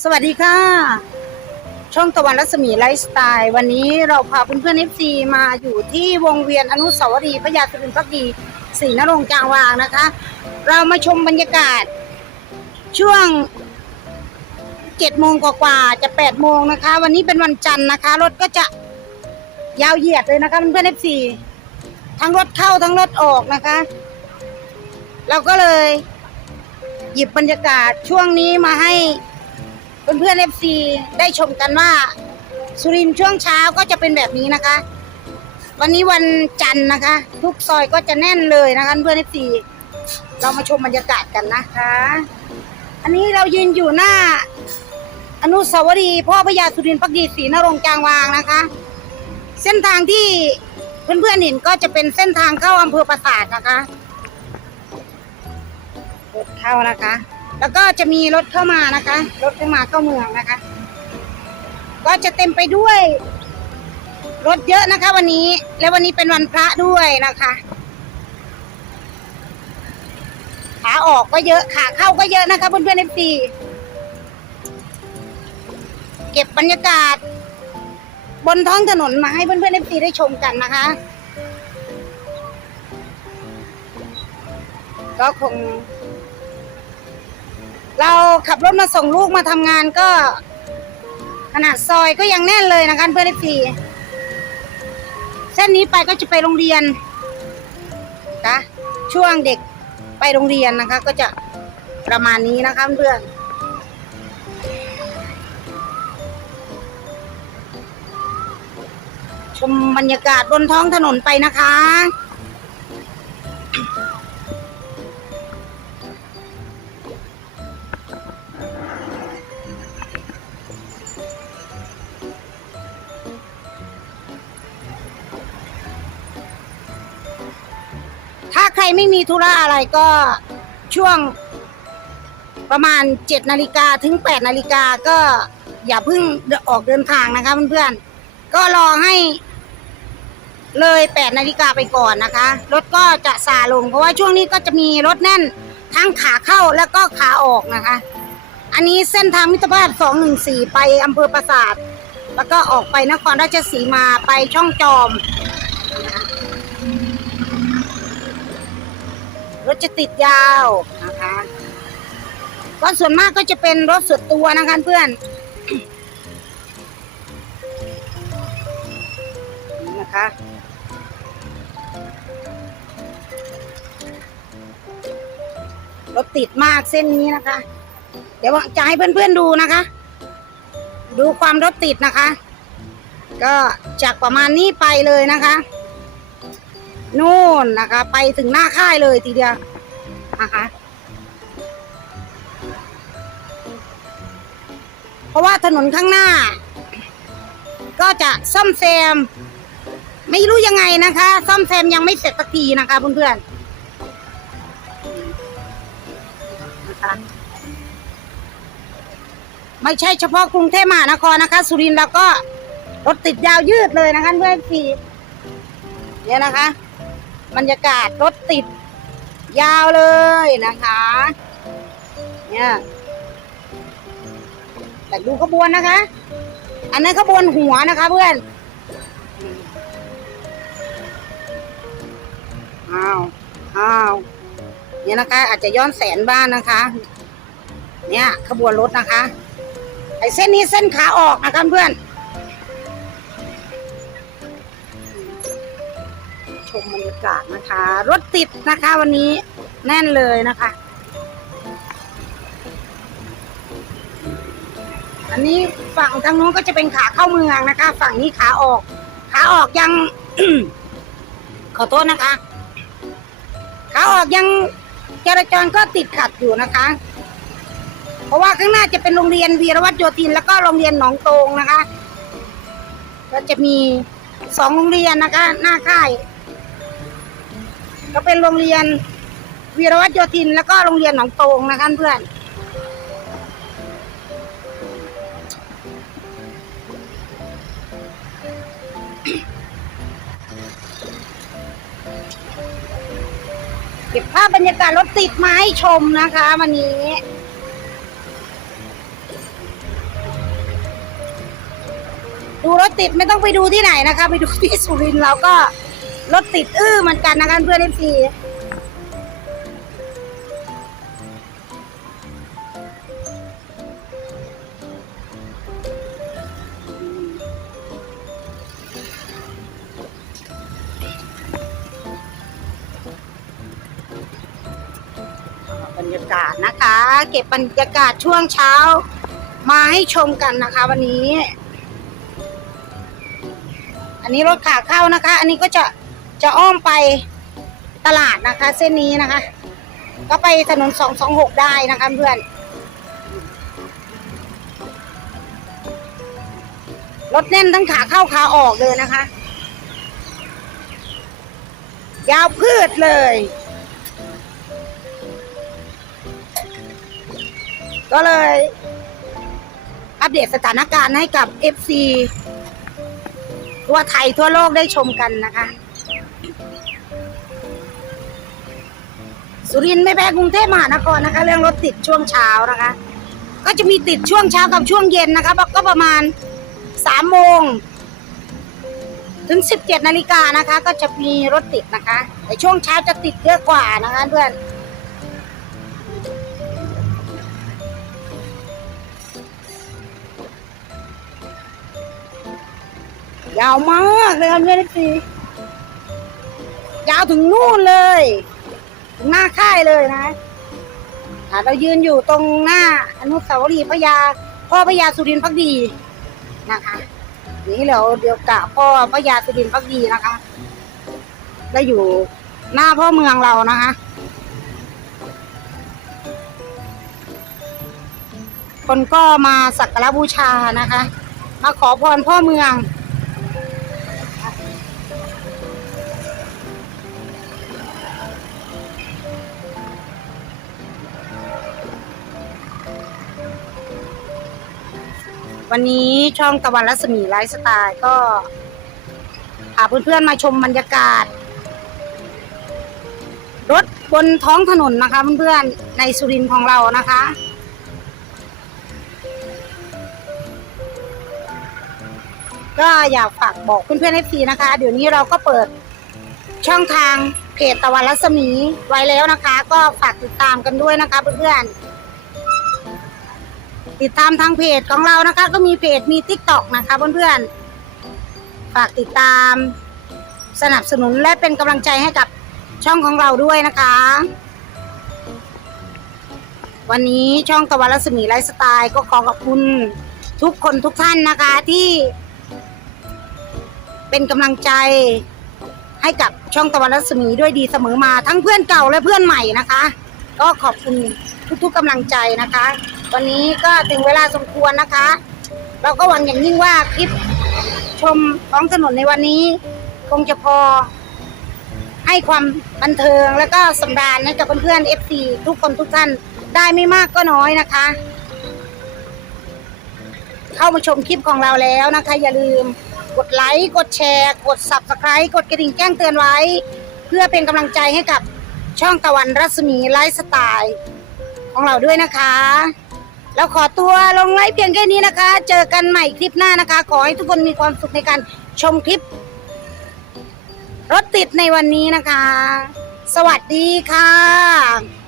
สวัสดีค่ะ ช่องตะวันรัศมีไลฟ์สไตล์ วันนี้เราพาเพื่อนๆเอฟซีมาอยู่ที่วงเวียนอนุสาวรีย์พระยาสุรินทร์พักดีศรีนรงค์จางวางนะคะ เรามาชมบรรยากาศ ช่วงเจ็ดโมงกว่าๆจะแปดโมงนะคะ วันนี้เป็นวันจันทร์นะคะ รถก็จะยาวเหยียดเลยนะคะเพื่อนๆเอฟซีทั้งรถเข้าทั้งรถออกนะคะ เราก็เลย หยิบบรรยากาศช่วงนี้มาให้ เพื่อนๆเอฟซีได้ชมกันว่า สุรินทร์ช่วงเช้าก็จะเป็นแบบนี้นะคะ วันนี้วันจันทร์นะคะ ทุกซอยก็จะแน่นเลยนะคะ เพื่อนเอฟซีเรามาชมบรรยากาศกันนะคะ อันนี้เรายืนอยู่หน้า อนุสาวรีย์พ่อพระยาสุรินทร์พักดีศรีนรงค์จางวางนะคะ เส้นทางที่เพื่อนๆเห็นก็จะเป็นเส้นทางเข้าอำเภอปราสาทนะคะเข้านะคะ แล้วก็จะมีรถเข้ามานะคะ รถเข้ามาเข้าเมืองนะคะ ก็จะเต็มไปด้วย รถเยอะนะคะ วันนี้ และวันนี้เป็นวันพระด้วยนะคะขาออกก็เยอะขาเข้าก็เยอะนะคะเพื่อนๆเอฟซีเก็บบรรยากาศ บนท้องถนนมาให้เพื่อนๆเอฟซีได้ชมกันนะคะ ก็คง เราขับรถมาส่งลูกมาทำงานก็ขนาดซอยก็ยังแน่นเลยนะคะเพื่อนทีเส้นนี้ไปก็จะไปโรงเรียนนะช่วงเด็กไปโรงเรียนนะคะ ก็จะประมาณนี้นะคะเพื่อนชมบรรยากาศบนท้องถนนไปนะคะ รไม่มีธุระอะไรก็ช่วงประมาณเจ็ดนาฬิกาถึงแปดนาฬิกาก็อย่าเพิ่งออกเดินทางนะคะเพื่อนๆ ก็รอให้เลยแปดนาฬิกาไปก่อนนะคะ รถก็จะซาลง เพราะว่าช่วงนี้ก็จะมีรถแน่นทั้งขาเข้าแล้วก็ขาออกนะคะ อันนี้เส้นทางมิตรภาพสองหนึ่งสี่ไปอำเภอปราสาท แล้วก็ออกไปนครราชสีมาไปช่องจอม รถจะติดยาวนะคะก็ส่วนมากก็จะเป็นรถส่วนตัวนะคะเพื่อนนี่นะคะรถติดมากเส้นนี้นะคะ เดี๋ยวจะให้เพื่อนๆดูนะคะ ดูความรถติดนะคะ ก็จากประมาณนี้ไปเลยนะคะ นู่นนะคะ ไปถึงหน้าค่ายเลยทีเดียวนะคะ เพราะว่าถนนข้างหน้า ก็จะซ่อมแซม ไม่รู้ยังไงนะคะ ซ่อมแซมยังไม่เสร็จสักทีนะคะเพื่อนๆนะคะไม่ใช่เฉพาะกรุงเทพมหานครนะคะ สุรินทร์แล้วก็รถติดยาวยืดเลยนะคะเพื่อนพี่เนี่ยนะคะ บรรยากาศรถติด ยาวเลยนะคะ เนี่ยแต่ดูขบวนนะคะ อันนั้นขบวนหัวนะคะเพื่อนอ้าวอ้าวเนี่ยนะคะ อาจจะย้อนแสนบ้านนะคะ เนี่ย ขบวนรถนะคะไอเส้นนี้เส้นขาออกนะคะเพื่อน ชมบรรยากาศนะคะ รถติดนะคะวันนี้แน่นเลยนะคะ อันนี้ฝั่งทางนู้นก็จะเป็นขาเข้าเมืองนะคะ ฝั่งนี้ขาออก ขาออกยัง ขอโทษนะคะ ขาออกยังจราจรก็ติดขัดอยู่นะคะ เพราะว่าข้างหน้าจะเป็นโรงเรียนวีรวัตรโยธิน แล้วก็โรงเรียนหนองโตงนะคะ ก็จะมีสองโรงเรียนนะคะ หน้าค่าย ก็เป็นโรงเรียนวีรวัตรโยธิน แล้วก็โรงเรียนหนองโตงนะคะเพื่อนเก็บภาพบรรยากาศรถติดมาให้ชมนะคะ วันนี้ดูรถติดไม่ต้องไปดูที่ไหนนะคะ ไปดูที่สุรินทร์เราก็ รถติดอื้อเหมือนกันนะคะเพื่อนเอฟซีบรรยากาศนะคะ เก็บบรรยากาศช่วงเช้า มาให้ชมกันนะคะ วันนี้ อันนี้รถขาเข้านะคะ อันนี้ก็จะ จะอ้อมไปตลาดนะคะ เส้นนี้นะคะ ก็ไปถนนสองสองหกได้นะคะเพื่อน รถแน่นทั้งขาเข้าขาออกเลยนะคะ ยาวพืชเลย ก็เลย อัปเดตสถานการณ์ให้กับ FC ทั่วไทยทั่วโลกได้ชมกันนะคะ สุรินทร์ไม่แพ้กรุงเทพมหานครนะคะ เรื่องรถติดช่วงเช้านะคะ ก็จะมีติดช่วงเช้ากับช่วงเย็นนะคะก็ประมาณสามโมงถึงสิบเจ็ดนาฬิกานะคะ ก็จะมีรถติดนะคะ แต่ช่วงเช้าจะติดเยอะกว่านะคะเพื่อนยาวมากเลยครับเพื่อนซียาวถึงนู่นเลย ถึงหน้าค่ายเลยนะอะเรายืนอยู่ตรงหน้าอนุสาวรีย์พญาพ่อพญาสุรินทร์พักดีนะคะนี่เราเดี๋ยวกะพ่อพญาสุรินทร์พักดีนะคะแล้วอยู่หน้าพ่อเมืองเรานะคะคนก็มาสักการะบูชานะคะ มาขอพรพ่อเมือง วันนี้ช่องตะวันรัศมีไลฟ์สไตล์ก็พาเพื่อนๆมาชมบรรยากาศ รถบนท้องถนนนะคะเพื่อนๆในสุรินทร์ของเรานะคะ ก็อยากฝากบอกเพื่อนๆให้ฟีนะคะ เดี๋ยวนี้เราก็เปิดช่องทางเพจตะวันรัศมีไว้แล้วนะคะ ก็ฝากติดตามกันด้วยนะคะเพื่อนๆ ติดตามทางเพจของเรานะคะ ก็มีเพจมีทิกตอกนะคะเพื่อนๆฝากติดตามสนับสนุนและเป็นกำลังใจให้กับช่องของเราด้วยนะคะ วันนี้ช่องตะวันรัศมีไลฟ์สไตล์ก็ขอขอบคุณทุกคนทุกท่านนะคะที่ เป็นกำลังใจให้กับช่องตะวันรัศมีด้วยดีเสมอมาทั้งเพื่อนเก่าและเพื่อนใหม่นะคะ ก็ขอบคุณทุกๆกำลังใจนะคะ วันนี้ก็ถึงเวลาสมควรนะคะ เราก็หวังอย่างยิ่งว่าคลิปชมท้องถนนในวันนี้ คงจะพอให้ความบันเทิงแล้วก็สำราญให้กับเพื่อนๆ FC ทุกคนทุกท่านได้ไม่มากก็น้อยนะคะ เข้ามาชมคลิปของเราแล้วนะคะ อย่าลืมกดไลค์กดแชร์ กด Subscribe กดกระดิ่งแจ้งเตือนไว้ เพื่อเป็นกำลังใจให้กับช่องตะวันรัศมีไลฟ์สไตล์ของเราด้วยนะคะ เราขอตัวลงไลฟ์เพียงแค่นี้นะคะ เจอกันใหม่คลิปหน้านะคะ ขอให้ทุกคนมีความสุขในการชมคลิป รถติดในวันนี้นะคะ สวัสดีค่ะ